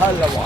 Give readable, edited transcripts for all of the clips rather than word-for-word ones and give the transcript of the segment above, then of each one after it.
हलवा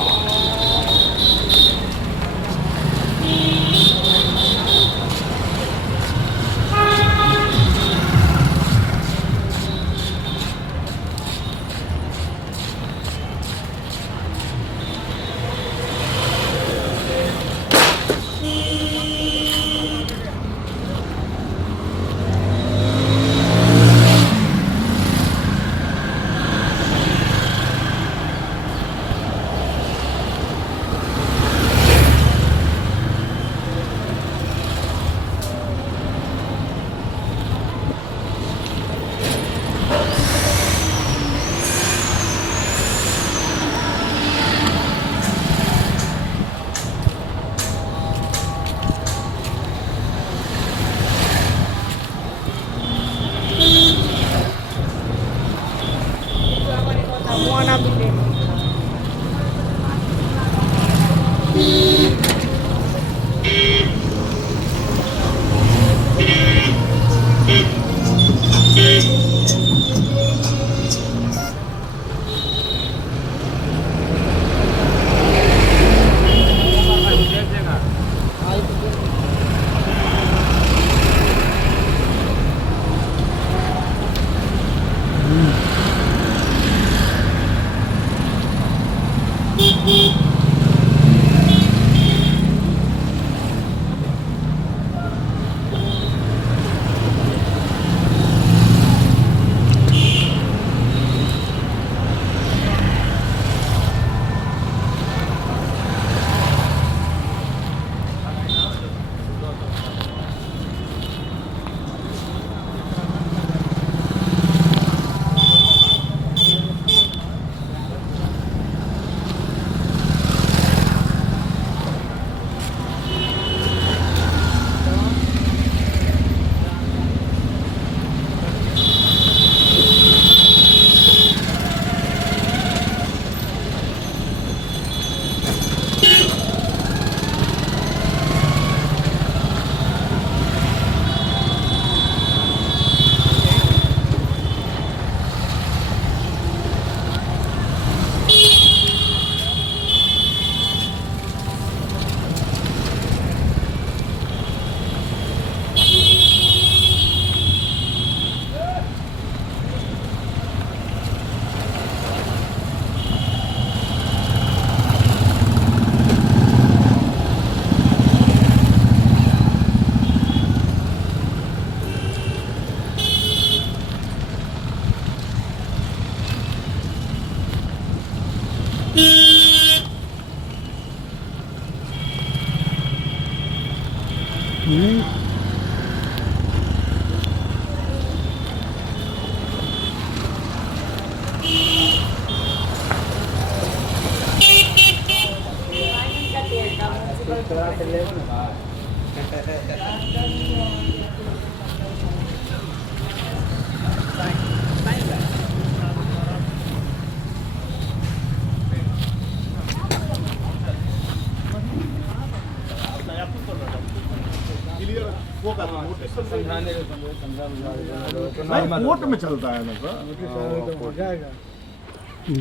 court में चलता है ना सर।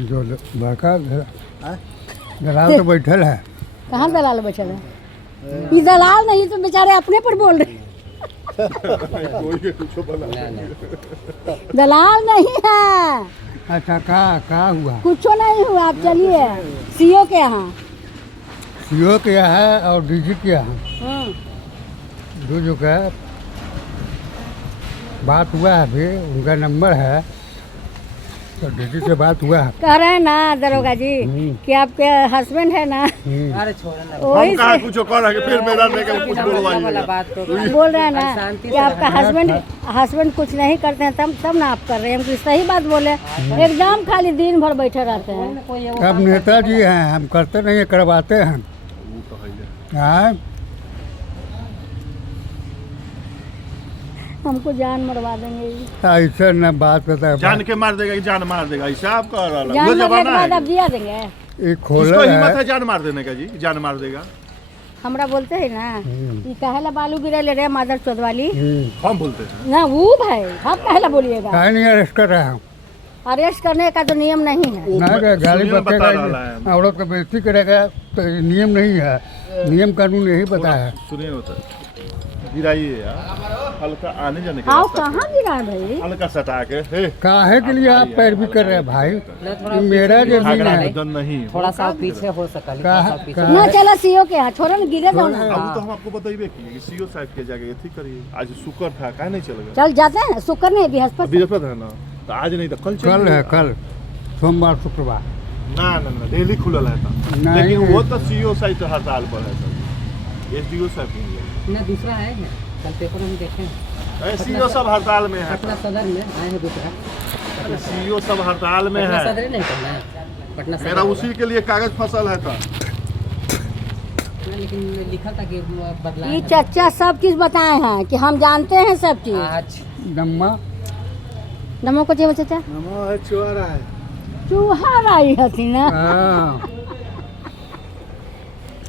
जो बड़का दलाल तो बैठल है। कहाँ दलाल बैठल है? ये दलाल नहीं तो बेचारे अपने पर बोल रहे दलाल नहीं है। अच्छा का हुआ? कुछ नहीं हुआ, आप चलिए सीओ के यहाँ। सीओ के यहाँ है और डीजी के यहाँ जो का बात हुआ है अभी, उनका नंबर है तो डीजी से बात हुआ है। कह रहे हैं ना दरोगा जी कि आपके हस्बैंड है ना, अरे छोड़ो ना, वही हम कहा कुछ कर रहे फिर मेरा लेकर कुछ बोलवाइएगा। बात तो बोल रहे हैं ना शांति कि आपका हस्बैंड कुछ नहीं करते हैं, तब ना आप कर रहे हैं। हम सही बात बोले, एकदम खाली दिन भर बैठे रहते हैं। अब नेताजी हैं, हम करते नहीं है, करवाते हैं। हाँ, हमको जान मरवा देंगे। ऐसा न बात करता है। जान के मार देगा कि जान मार देगा, ऐसा आप कह रहा है। जान वो मरने के जमाना बाद है। आप जिया देंगे। ये किसको खोला हिम्मत है। है जान मार देने का जी? जान मार देगा। हमरा बोलते हैं ना कि कहेला बालू गिरा ले रहे मादर चौध वाली हम बोलते हैं ना, वो भाई आप कहेला बोलिएगा। काहे नहीं अरेस्ट कर रहा हूँ? अरेस्ट करने का तो नियम नहीं है। ना कि गाली सुनिए, बता रहा बचेगा, है। औरत का बेइज्जती करेगा तो ये नियम नहीं है। नियम कानून यही पता है। सुनिए होता गिराइए यार, हल्का आने जाने के आओ रास्ता कहाँ गिरा है भाई? हल्का सटा के हे काहे के लिए आप पैरवी कर रहे हैं भाई? ये मेरा जमीन झगड़ा है। निधन नहीं थोड़ा सा पीछे हो सका, लेकिन कहा- थोड़ा सा पीछे। कहा- ना चला सीओ के यहाँ छोड़ा ना, गिरे जाओ ना। अब तो हम आपको बताइए कि सीओ साहब के जाके अथी करिए। आज शुक्र था, काहे नहीं चल गया? चल जाते हैं, शुक्र नहीं बृहस्पति। बृहस्पति है ना, तो आज नहीं तो कल कल चल है, कल सोमवार शुक्रवार। ना ना ना, डेली खुलल है था। नहीं। लेकिन वो तो सीओ साहब तो हड़ताल पर है सर, एसडीओ साहब नहीं है। ना दूसरा है ना, कल पेपर में देखे हैं, सीओ सब हड़ताल में है। पटना सदर में आए हैं दूसरा। सीओ सब हड़ताल में पटना है। सदर ही नहीं करना है, पटना सदर। मेरा उसी के लिए कागज फसल है था। हाँ, लेकिन लिखा था कि बदला ये चचा सब चीज बताए हैं कि हम जानते हैं सब चीज। आज नम्मा नमो को चाहिए चचा, नमो है चुआरा है। चूहा आई हथी ना। हाँ,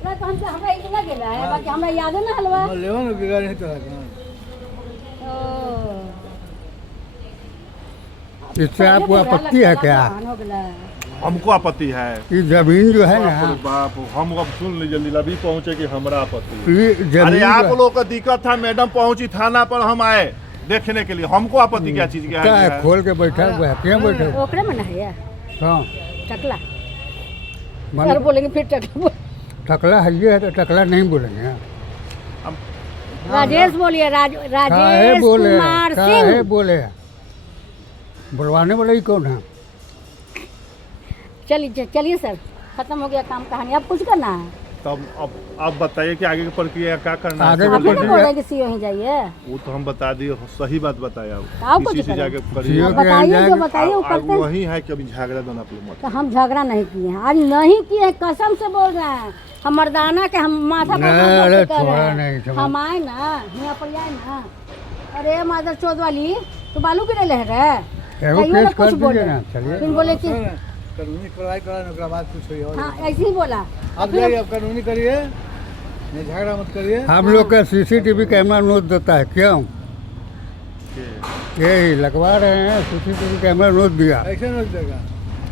ना तो हमसे हमरा इतना गेला है, बाकी हमरा याद है ना हलवा। लेवन बिगाड़ नहीं तरह इससे आपको आपत्ति है क्या? हो गया। हमको आपत्ति है। ये जमीन जो है बाप रे ना, बाप, हम अब सुन लीजिए, जल्दी अभी पहुंचे कि हमरा आपत्ति है। ये अरे जमीन आप जो- लोग का दिक्कत था, मैडम पहुंची थाना पर, हम आए देखने के लिए। हमको आपत्ति क्या चीज क्या क्या है? है? खोल के बैठा हुआ है, क्यों बैठे? ओकरे में ना है यार, हाँ, टकला। मन- यार बोलेंगे फिर टकला बोल। टकला है ये है तो टकला नहीं बोलेंगे। राजेश बोलिए, काहे राजेश बोले? कुमार काहे सिंह। बोले? बुलवाने वाला ही कौन है? चलिए सर, खत्म हो गया काम कहानी। अब कुछ करना है? तब अब बताइए कि आगे की प्रक्रिया क्या करना आगे है? की आप ही ना प्रक्रिया- बोल रहे हैं कि सीओ ही जाइए। वो तो हम बता दिए, सही बात बताया। आप कुछ किसी से करें। जाके सीओ करिए। के बताइए जो जाएंगे। बताइए वो करते हैं। वही है कि अभी झगड़ा दोनों आप लोग मत। तो हम झगड़ा नहीं किए हैं, आज नहीं किए हैं, कसम से बोल रहे हैं। हम मर्दाना के हम माथा पर नहीं, हाथ अरे रख के कह थोड़ा रहे हैं। नहीं समझ। हम आए ना यहाँ पर आए ना, अरे मादर चौध वाली तो बालू गिरे ले रहे। एगो कहियो ना केस कर कुछ बोले। दीजिए ना, चलिए। फिर बोले कि कानूनी कार्रवाई करा, उसके बाद कुछ हुई और हाँ ऐसे ही बोला। आप जाइए, आप कानूनी करिए, नहीं झगड़ा मत करिए। हम लोग का सीसीटीवी कैमरा नोट देता है, क्यों? यही लगवा रहे हैं, सीसीटीवी कैमरा नोट दिया। ऐसे नहीं देगा।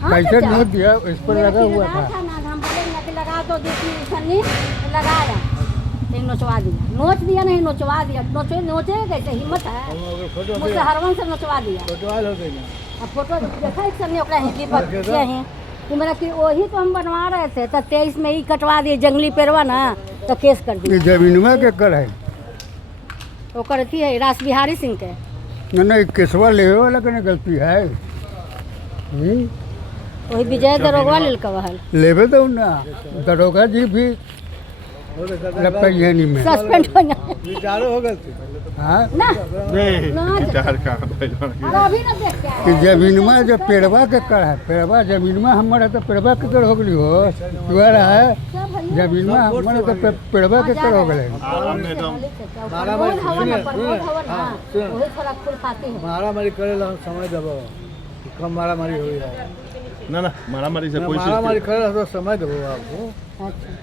हाँ, कैसे चाचा। नोट दिया? इस पर मेरा लगा हुआ ठेकेदार था। ना, हम बोले ना कि लगा तो देखिए छन्नी, तो लगाया, एक नोचवा दिया, नोच दिया नहीं नोचवा दिया। नोचे नोचे कैसे हिम्मत है? हम अगर फोटो मुझसे हरवन से नोचवा दिया। फोटोवाल हो गई ना, अब फोटो देखा एक सर ने ओकरा हिंदी पर किया है कि मेरा कि वही तो हम बनवा रहे थे, तो 23 में ही कटवा दिए जंगली पेड़वा ना, तो केस कर ये दिया। जमीनवा के कर है? वो करती है रास बिहारी सिंह के। नहीं, केसवा लेवे वाला के नहीं गलती है। वही विजय दरोगा लेल कहल लेवे दो ना, दरोगा जी भी हो गया लगता है नहीं में। सस्पेंड हो जाए विचारो हो गए थे। हाँ, ना। नहीं, ना, विचार कहाँ भइल? और अभी ना देख के आए। कि जमीनवा जब पेड़वा के कर है, पेड़वा जमीनवा हमारा तो पेड़वा के कर हो गई हो, तुम्हारा है सब भैया जमीनवा हमारा तो पेड़वा के कर हो गए। मैडम मारामारी रोड हवा ना, सुनिए, पर सुनिए। रोड हवा ना, हाँ, सुनिए। वही थोड़ा खुरपाती है। मारामारी करे ला हम समय देबो, कम मारामारी हो है। ना ना, मारामारी से कोई मारामारी चीज करे तो समय देबो आपको। अच्छा।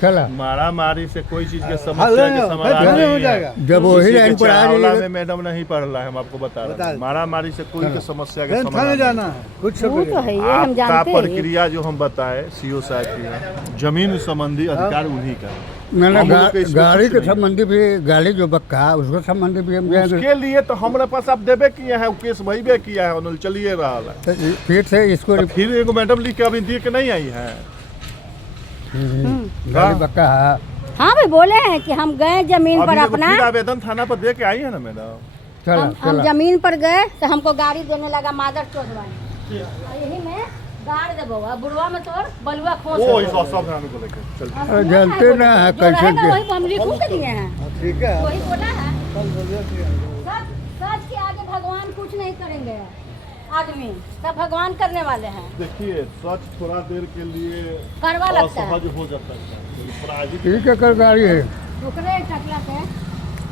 चला, मारामारी से कोई चीज के हल समस्या के हो समाधान नहीं हो है। जाएगा। जब वही किसी के लाइन पर आ चावला जाइएगा में मैडम नहीं पढ़ रहा है, हम आपको बता रहे बता हैं। दें। मारामारी से कोई के समस्या के थाने समाधान जाना है, कुछ वो तो है ये हम आपका जानते हैं। प्रक्रिया जो हम बताए सीओ साहब की है, जमीन संबंधी अधिकार उन्हीं का है। मैंने हम लोग के इसमें गाड़ी कुछ के नहीं। संबंधी भी, गाड़ी जो बक्का उसके संबंधी भी हम जाएंगे। उसके लिए तो हमारे पास आप देबे किया है, वो केस भइबे किया है, उन्होंने चलिए रहा है। तो फिर से इसको तो फिर एगो मैडम लिख के अभी दिए के नहीं आई है। गाड़ी बक्का है। हाँ भाई बोले हैं कि हम गए जमीन पर अभी एगो अपना, फिर आवेदन थाना पर दे के आई है ना मैडम। चला हम चला, जमीन पर गए तो हमको गाड़ी देने लगा मादर चौध वाली। यही में गाड़ दे बउआ बुढ़वा में तोर बलुआ खोस वो है। इस सब ध्यान को लेके चल अरे जानते ना है जो कैसे रहेगा के वही हम लिखूं के दिए हैं ठीक है वही बोला है कल बोलिए कि सच सच के आगे भगवान कुछ नहीं करेंगे आदमी सब भगवान करने वाले हैं देखिए सच थोड़ा देर के लिए करवा लगता है असहज हो जाता है प्राइवेट ठीक है कर गाड़ी है ओकरे टकला से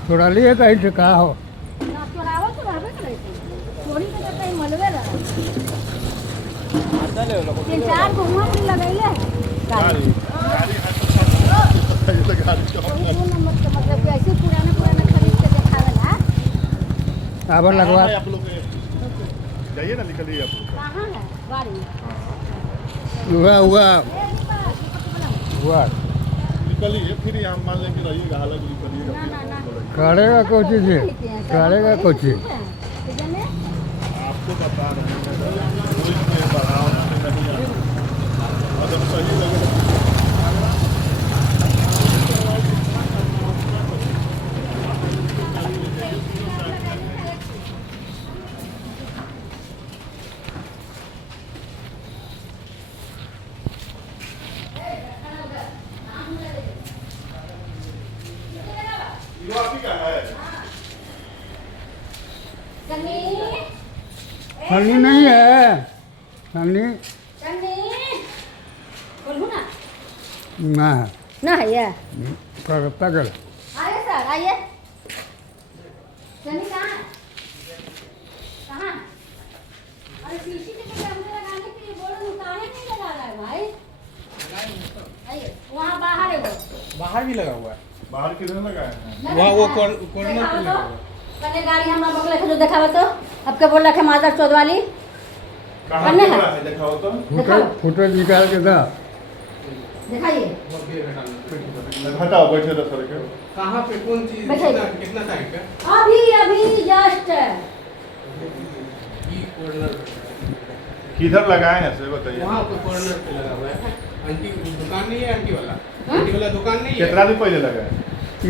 थोड़ा लिए कहीं से कहा हो ना चोरावो तो रहबे करे चोरी के तो कहीं मलवे रहा 3-4 घुमा भी लगैले है गाड़ी गाड़ी है तो गाड़ी का वही 2 नंबर के मतलब कि ऐसे पुराना खरीद के दिखावेला आबर लगवा आप लोग जाइए ना निकलिए आप लोग कहाँ है गाड़ी हुआ हुआ ए, नहीं बा, हुआ निकलिए फिर यहाँ मान लें कि रहिएगा अलग निकलिएगा ना, ना, ना। करेगा कुछ चीज करेगा कुछ चीज जाने आपको बता रहे हैं कोई से बढ़ाव नहीं है अगर सही लगे तो ये आपकी क्या है सन्नी सन्नी नहीं है सन्नी सन्नी बोलूँ ना ना ना है ये पर पगल आइए सर आइए सन्नी कहाँ है कहाँ अरे सीसीटीवी कैमरे लगाने के लिए बोलो उतारे नहीं लगा रहा है भाई आइए वहाँ बाहर है वो बाहर भी लगा हुआ है बाहर किधर लगाए हैं वहाँ वो कॉर्नर पे लगा हुआ है। पहले गाड़ी हम बगल के जो दिखावा तो अब के बोल रखे मादर चौध वाली कहाँ करने पे हैं? लगा है दिखाओ तो फोटो फोटो निकाल के दा दिखाइए हटाओ बैठे तो सर के कहाँ पे कौन चीज बैठे। कितना टाइम का अभी जस्ट ये कॉर्नर किधर लगाए हैं से बताइए वहाँ पे कॉर्नर पे लगा हुआ है आंटी दुकान नहीं है आंटी वाला दुकान नहीं है कितना दिन पहले लगाए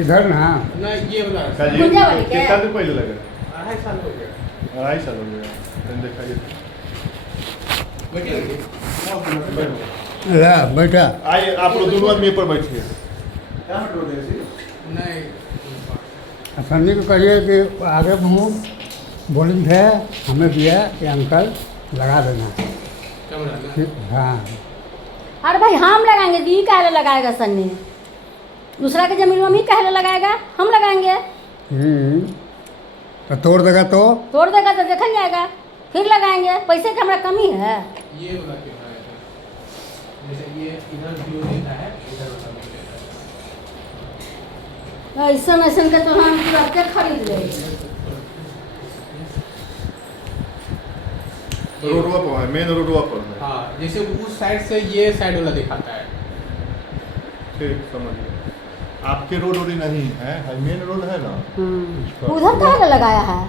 इधर ना ना ये वाला काजी गुंजा वाली के? कितना दिन पहले लगाए 2.5 साल हो गया 2.5 साल हो गया then दिखाइए बैठिए ला बैठा आइए आप लोग दोनों आदमी पर बैठिए नहीं सन्नी को कहिए कि आगे मुँह बोलिंग है हमें दिया कि अंकल लगा देना कैमरा ना ठीक, हाँ अरे भाई हम लगाएंगे तो ये काहे लगाएगा सन्नी दूसरा के जमीन में हम ही काहे लगाएगा हम लगाएंगे तो तोड़ देगा तो तोड़ देगा तो देखा जाएगा फिर लगाएंगे पैसे की हमारा कमी है ये वाला कैमरा है जैसे ये इधर व्यू देता है इधर वाला व्यू देता है ऐसा ऐसा के तो हम तुरंत खरीद ले रोडवा पर है मेन रोडवा पर है हाँ जैसे उस साइड से ये साइड वाला दिखाता है ठीक समझ गए आपके रोड वोडी नहीं है मेन रोड है ना उधर काहे लगाया है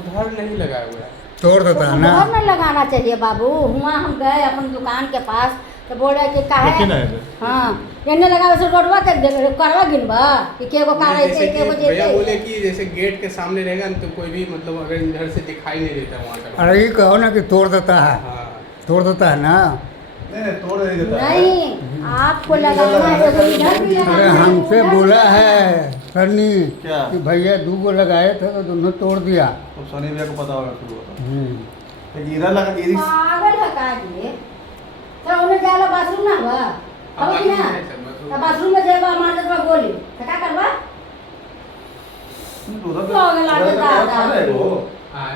उधर नहीं लगाया हुआ है तोड़ देता है ना उधर नहीं लगाना चाहिए बाबू हुआ हम गए अपन दुकान के पास तो बोल रहे कि काहे देखिए ना इधर। हाँ एने लगावे से रोडवा के करवा गिनबा कि केगो कार जैसे ऐसे कि केगो भैया बोले जेते कि जैसे गेट के सामने रहेगा ना तो कोई भी मतलब अगर इधर से दिखाई नहीं देता वहाँ का अरे ये कहो ना कि तोड़ देता है हाँ तोड़ देता है ना नहीं आपको लगाना है तो इधर भी अरे लगाना है हमसे उधर भी बोला लगाना है सन्नी क्या? कि भैया 2 गो लगाए थे तो दोनों तोड़ दिया तो सनी भैया को पता होगा शुरू होता हम्म। इधर लगा इधर पागल है का जी तो उन्हें जाला बाथरूम ना बा अब कि ना तो बाथरूम में जेबा मार देबा गोली तो का करबा पागल आदमी दादा हाँ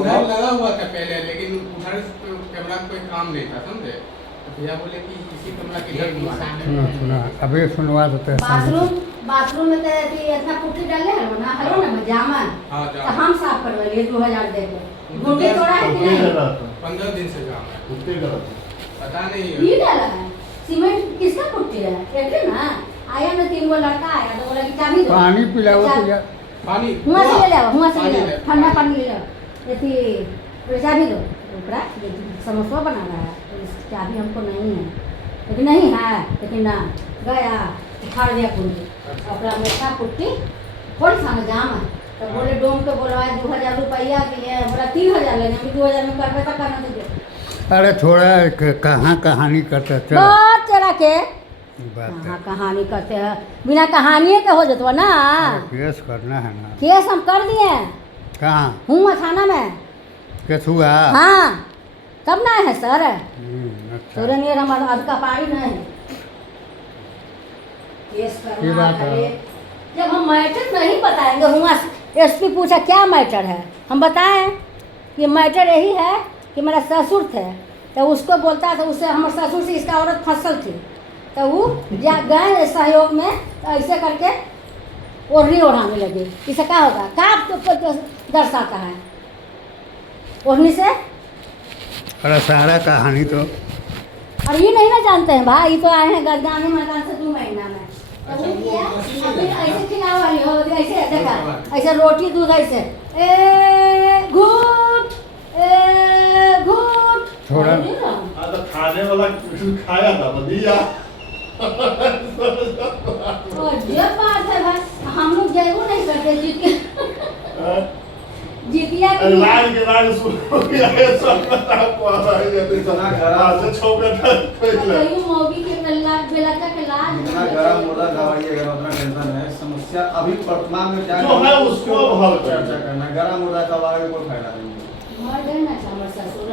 उधर लगा हुआ था पहले लेकिन उधर कैमरा कोई काम नहीं था समझे तो भैया बोले कि इसी कैमरा के इधर घुमाना है। सुना अभी सुनवा देते हैं सन्नी। बाथरूम में तो कि इतना पुट्टी डाले है ना हलो ना जामन हाँ तो जाम हम साफ करवाइए 2000 दे के गुंडी तोड़ा है कि उतने नहीं जगह था 15 दिन से जाम है उतने जगह था पता नहीं ये डाला है सीमेंट किसका पुट्टी है देखिए ना आया ना 3 गो लड़का आया तो बोला कि चाबी दो पानी पिलाओ तो या पानी हुआ से ले ले हुआ से पानी ले ले। ले ठंडा पानी ले लो यदि चाबी दो ऊपरा समोसा बनाना है तो इसकी चाबी हमको नहीं है लेकिन नहीं है लेकिन ना गया उखाड़ दिया कुंडी अपना मेरा पुट्टी थोड़ी सा में जाम है तो बोले डोम के बोलवाए 2000 रुपया दिए, बोला 3000 लेने, हम 2000 में करबे तो करना दीजिए। अरे थोड़ा कहाँ कहानी करते चलो बात चला के बात कहाँ कहानी करते हैं, बिना कहानी के हो जतवा ना। केस करना है ना। केस हम कर दिए, कहाँ हूँ थाना में। केस हुआ? हाँ तब ना है सर, अच्छा तोरे नियर हमारा अधका पारी नहीं केस ये करना बात है। है। जब हम मैटर नहीं बताएंगे, हुआ एसपी पूछा क्या मैटर है, हम बताएं कि मैटर यही है कि मेरा ससुर थे, तो उसको बोलता है तो उससे हमारे ससुर से इसका औरत फसल थी, तो वो गए सहयोग में, तो ऐसे करके ओढ़नी ओढ़ाने लगे। इससे क्या होगा, क्या दर्शाता है ओढ़नी से? अरे सारा कहानी तो और ये नहीं ना जानते हैं भाई, ये तो आए हैं गर्दानी मैदान से 2 महीना में। तो वो किया, और फिर ऐसे खिलाओ वाली हो, ऐसे देखा, ऐसे रोटी दूध ऐसे घूट थोड़ा हाँ तो खाने वाला कुछ खाया था बदिया। और ये बात है भाई, हम लोग जरूर नहीं करते जीतिया की लाल के बाद उसको किया है सब पता को आ रहा है ये तो इतना खराब से छोका था कहीं मौगी के बेलाचा के लाज इतना गरम मुर्दा दवाइएगा, उतना टेंशन है। समस्या अभी वर्तमान में क्या जो है उसको हल चर्चा करना। गरम मुर्दा दवाई कोई फायदा नहीं है। मर गए ना हमारे ससुर,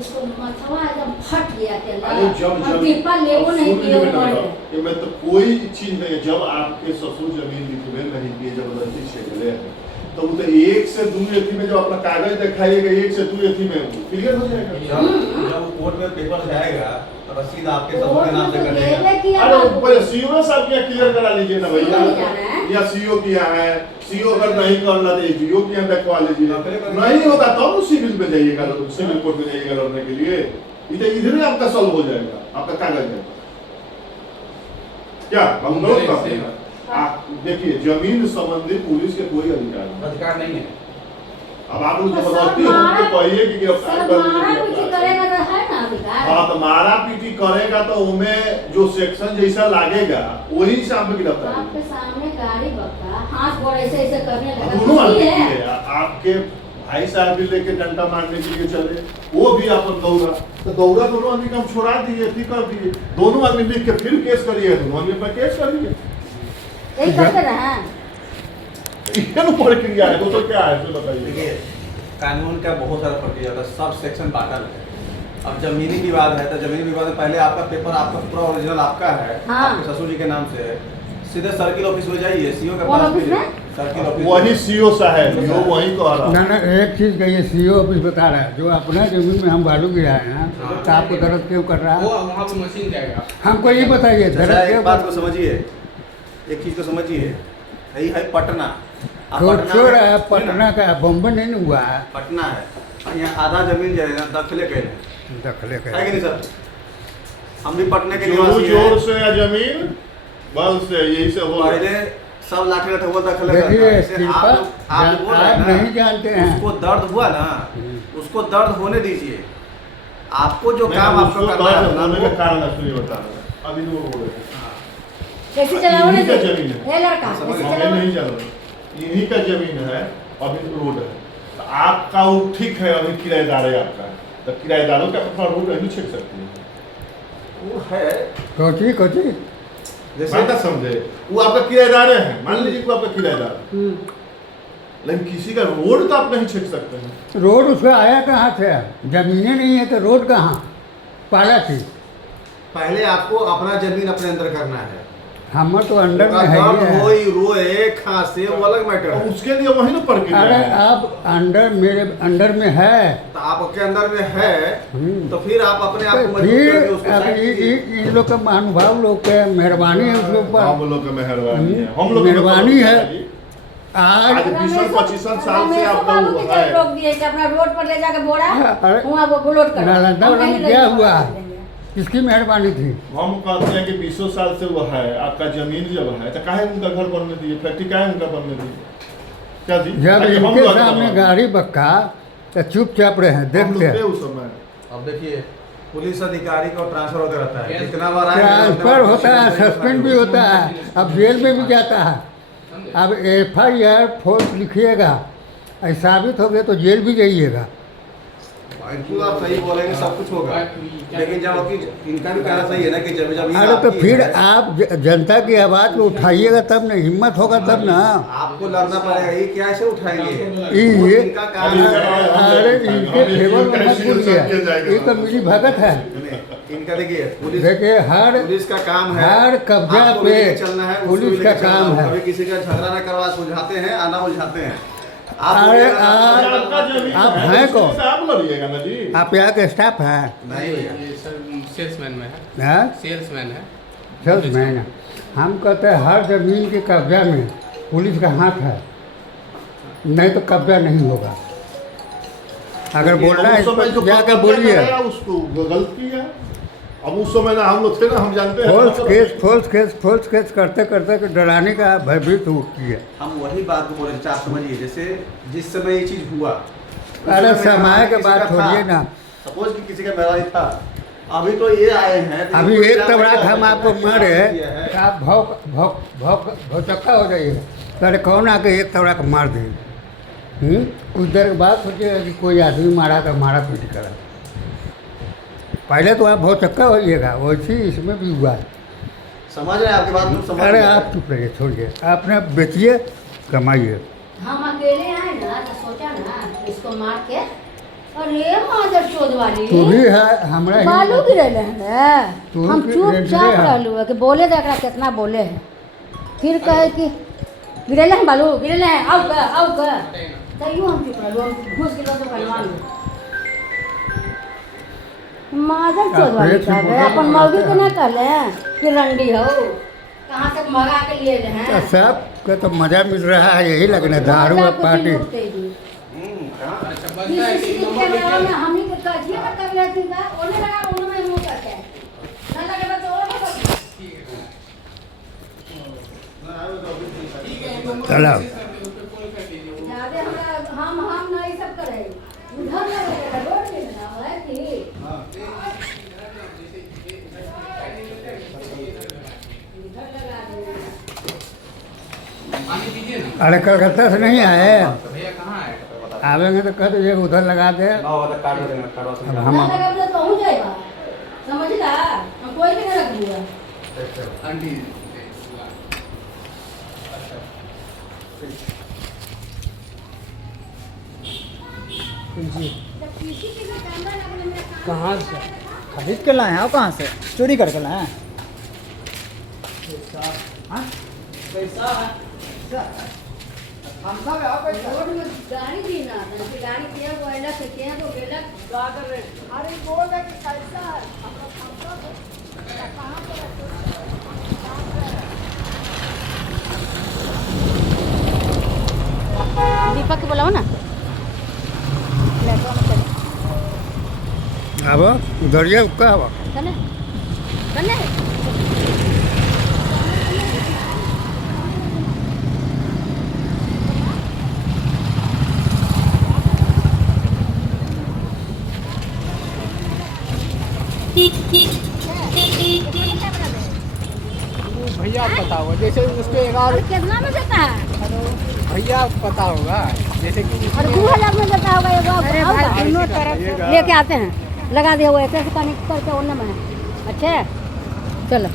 उसको मथवा एकदम फट गया के अरे जब हम टिप्पा लेवो नहीं किए वो मर गए। ये मैं तो कोई चीज नहीं है, जब आपके ससुर जमीन लिखवे नहीं किए जबरदस्ती छेड़ले हैं तो वो तो 1 से 2 एथी में जब अपना कागज दिखाइएगा 1 से 2 एथी में क्लियर हो जाएगा। जब कोर्ट में पेपर जाएगा तो रसीद आपके ससुर के नाम से कटेगा। अरे ऊपर सीओ साहब क्या क्लियर करा लीजिए ना भैया, नहीं जाना है। या सीओ किया है, सीओ अगर नहीं करना तो एजीओ की यहाँ देखवा लीजिए, नहीं होगा तब तो सिविल पे जाइएगा, सिविल कोर्ट में जाइएगा लड़ने के लिए। इधर ही आपका सॉल्व हो जाएगा, आपका कागज है क्या हम गलत करते हैं? आप देखिए जमीन संबंधी पुलिस के कोई अधिकार नहीं है। अब आप लोग जबरदस्ती हमको कहिए कि गिरफ्तार कर लीजिए, करेगा तो है ना अधिकार। हाँ तो मारा पीटी करेगा तो उनमें जो सेक्शन जैसा लगेगा वही से आप गिरफ्तार आपके सामने गाड़ी बक्का हाथ गोड़ ऐसे ऐसे करने लगा, दोनों खुशी आदमी है। है। आपके भाई साहब भी लेके डंडा मारने के लिए चले, वो भी अपन दौड़ा, तो दौड़ा दोनों आदमी को हम छोड़ा दिए, ठीक कर दिए, दोनों आदमी लिख के फिर केस करिए, दोनों आदमी पर केस करिए। यही करते रहे ये तो प्रक्रिया है, दोस्तों क्या है तो बताइए। देखिए कानून का बहुत सारा प्रक्रिया होता है, सब सेक्शन बांटल है। अब जमीनी विवाद है तो जमीनी विवाद में पहले आपका पेपर आपका पूरा ओरिजिनल आपका है, हाँ। आपके ससुर जी के नाम से है, सीधे सर्किल ऑफिस में जाइए, सीओ के कौन पास ऑफिस में? सर्किल ऑफिस वही सीओ साहब जो वही कह रहा ना ना एक चीज़ कहिए सीओ ऑफिस बता रहा है, जो अपना जमीन में हम बालू गिराए हैं ना, तो आपको दर्द क्यों कर रहा वो है? वहाँ पे मशीन जाएगा। हमको ये बताइए अच्छा, दर्द क्यों एक बात कर को समझिए, एक चीज को समझिए, यही है पटना। अब तो पटना छोड़ में- पटना का बम्बई नहीं ना हुआ है, पटना है, और यहाँ आधा जमीन जो है ना दखले के दखले है कि का नहीं सर? हम भी पटने के जोर निवासी जोर हैं। से या जमीन बल से यही से हो पहले सब लाठी रथ हुआ दखले का था। देखिए जैसे कृपा आप बोल रहे हैं आप ना, नहीं जानते हैं। उसको दर्द हुआ ना, उसको दर्द होने दीजिए। आपको जो काम आपको उसको करना है दर्द ना, होने वो- का कारण असली बता रहा है, अभी वो हो रहे हैं। कैसे चलाओ इन्हीं का जमीन है। ये लड़का समझ कैसे हमें चलाओ? नहीं चल रहा, इन्हीं का जमीन है, अभी रोड है, तो आपका वो ठीक है, अभी किराएदार है आपका, तो किराएदारों का अपना रोड नहीं छेड़ सकते हैं। वो है कोची कोची जैसे बात समझे, वो आपका किराएदार है, मान लीजिए कि वो आपका किराएदार, हम्म। लेकिन किसी का रोड तो आप नहीं छेड़ सकते हैं। रोड उसका आया कहाँ से? जमीनें नहीं है तो रोड कहाँ पाला थी? पहले आपको अपना जमीन अपने अंदर करना है। हम तो अंडर में है दर्द ही है। होई रोए खांसे वो अलग मैटर और है। उसके लिए वही ना प्रक्रिया अरे है। आप अंडर मेरे अंडर में है तो आपके अंदर में है तो फिर आप अपने आप को तो मजबूत फिर करके उसको अब साइड कीजिए। इन लोग का महानुभाव लोग के मेहरबानी है उसके ऊपर। हम लोग का मेहरबानी है, हम लोग मेहरबानी है। आज आज 20-25 साल से आप बाबू लोग की है। तरफ रोक दिए कि अपना रोड पर ले जाके बोरा अरे, वहाँ वो लोड करो। नालंदा हम नहीं में ले क्या जाके हुआ? बोरा देंगे। किसकी मेहरबानी थी? हम कहते हैं कि 20 साल से वो है, आपका जमीन जब है तो काहे उनका घर बनने दिए, फैक्ट्री काहे उनका बनने दिए, क्या जी? जब आगे हम इनके लोग सामने बनवाए। गाड़ी बक्का तो चुपचाप रहे हम देखते लोग थे उस समय। अब देखिए पुलिस अधिकारी को ट्रांसफर होता रहता है, कितना बार आए ट्रांसफर होता है, सस्पेंड भी होता है, अब जेल में भी जाता है। समझे? अब FIR फोर्स लिखिएगा, ऐसा साबित हो गया तो जेल भी जाइएगा। बिल्कुल आप सही बोलेंगे, सब कुछ होगा, लेकिन जब आपकी इनका भी कहना सही है ना कि जब जब ये अरे तो आपकी फिर है, आप जनता की आवाज़ को उठाइएगा तब ना, हिम्मत होगा तब ना। आपको लड़ना पड़ेगा, ये क्या ऐसे उठाएंगे? ये इनका काम है। अरे इनके फेवर में मत बोलिए, ये तो मिली भगत है। इनका देखिए पुलिस, देखिए पुलिस का काम है, हर कब्जा आपको भी पे लेके चलना है, उसको पुलिस भी का लेके चलना काम है। है। कभी किसी का झगड़ा ना करवा, सुलझाते हैं आना उलझाते हैं। आप अरे बोलिएगा, आप हैं कौन? आप लड़िएगा ना जी। आप यहाँ के स्टाफ हैं? नहीं भैया, ये सर सेल्समैन में है, हाँ, सेल्समैन है। सेल्समैन। हम कहते हैं हर जमीन के कब्जा में पुलिस का हाथ है, नहीं तो कब्जा नहीं होगा। अगर बोलना है उस समय जो जाकर कब्जा बोलिए। कराया, उसको वो गलती है। अब उस समय ना हम लोग थे ना, हम जानते हैं। फोर्स केस करते करते डराने का भयभीत होती है। हम वही बात को बोले थे, आप समझिए, जैसे जिस समय ये चीज हुआ, उस अरे समय समय के किसी बाद का था। छोड़िए ना। सपोज कि किसी का मेरा था, अभी तो ये आए हैं तो अभी ये एक क्या तबड़ाक क्या हम आपको किया मारे है? तो आप भौचक्का हो जाइएगा। अरे कौन आके एक तबड़ाक मार दे। कुछ देर के बाद सोचिएगा कि कोई आदमी मारा तो मारा पीट करा। पहले तो आप भौचक्का होइएगा, वैसे ही इसमें भी हुआ है। समझ रहे हैं आपकी बात, तुम समझ अरे रहे हैं। आप चुप रहिए, छोड़िए, आपने बेचिए कमाइए। हम अकेले आए ना तो सोचा ना इसको मार के, अरे मादर चोद वाली तू भी है हमरा ही- बालू गिरल है। तू हम भी चुपचाप गिरले है। रहलू है कि बोले तो एकरा कितना बोले है, फिर कहे कि गिरल है बालू गिरल है, आओ का तैयो हम चुप रहलू, हम घुस गिरो तो बनवा लो। मादर चोद वाली कह गए, अपन मौगी के ना कहले कि रंडी हो, कहाँ से मंगा के लिए ले हैं। सब का तो मजा मिल रहा है, यही लगना दारू और पार्टी। कहाँ? अच्छा बनता है कि नंबर कैमरा में लिखा हमनी के कजिए का कर लेती का, ओने लगा ओने में मुंह करके ना लगे तो और बस। ठीक है, इनको मुझे चलो। मैसेज कर दे, उस पे कॉल कर दीजिए वो। ज्यादा हमरा हम ना ये सब करे, उधर लगे रोड में ना है कि इधर लगा दे। पानी पीजिए ना। अरे कलकत्ता से नहीं आए, भैया कहाँ है? आवेंगे तो कह दीजिए उधर लगा दे। ना होगा तो काट देना, काटवा अब सकते हम ना लगा तो पहुंच जाएगा, समझला, हम कोई भी ना रख दूंगा। आंटी कहाँ से खरीद के लाए हैं आप? कहाँ से चोरी करके लाए हैं? रोड में गाड़ी भी ना, तो गाड़ी किया वो आइला से किया वो गेला गा कर रहे। अरे बोल दे कि कैसा है हमरा खमसा कहां पर दीपक के बुलाओ ना, लेटो में चले अब उधरिए का हवा चले चले। भैया पता होगा, जैसे उसके 11 कितना में देता है? भैया पता होगा, जैसे कि और 2000 में देता होगा ये बात। दोनों तरफ लेके आते हैं, लगा दिया हुआ है, कैसे कनेक्ट करके ओने में। अच्छा चलो।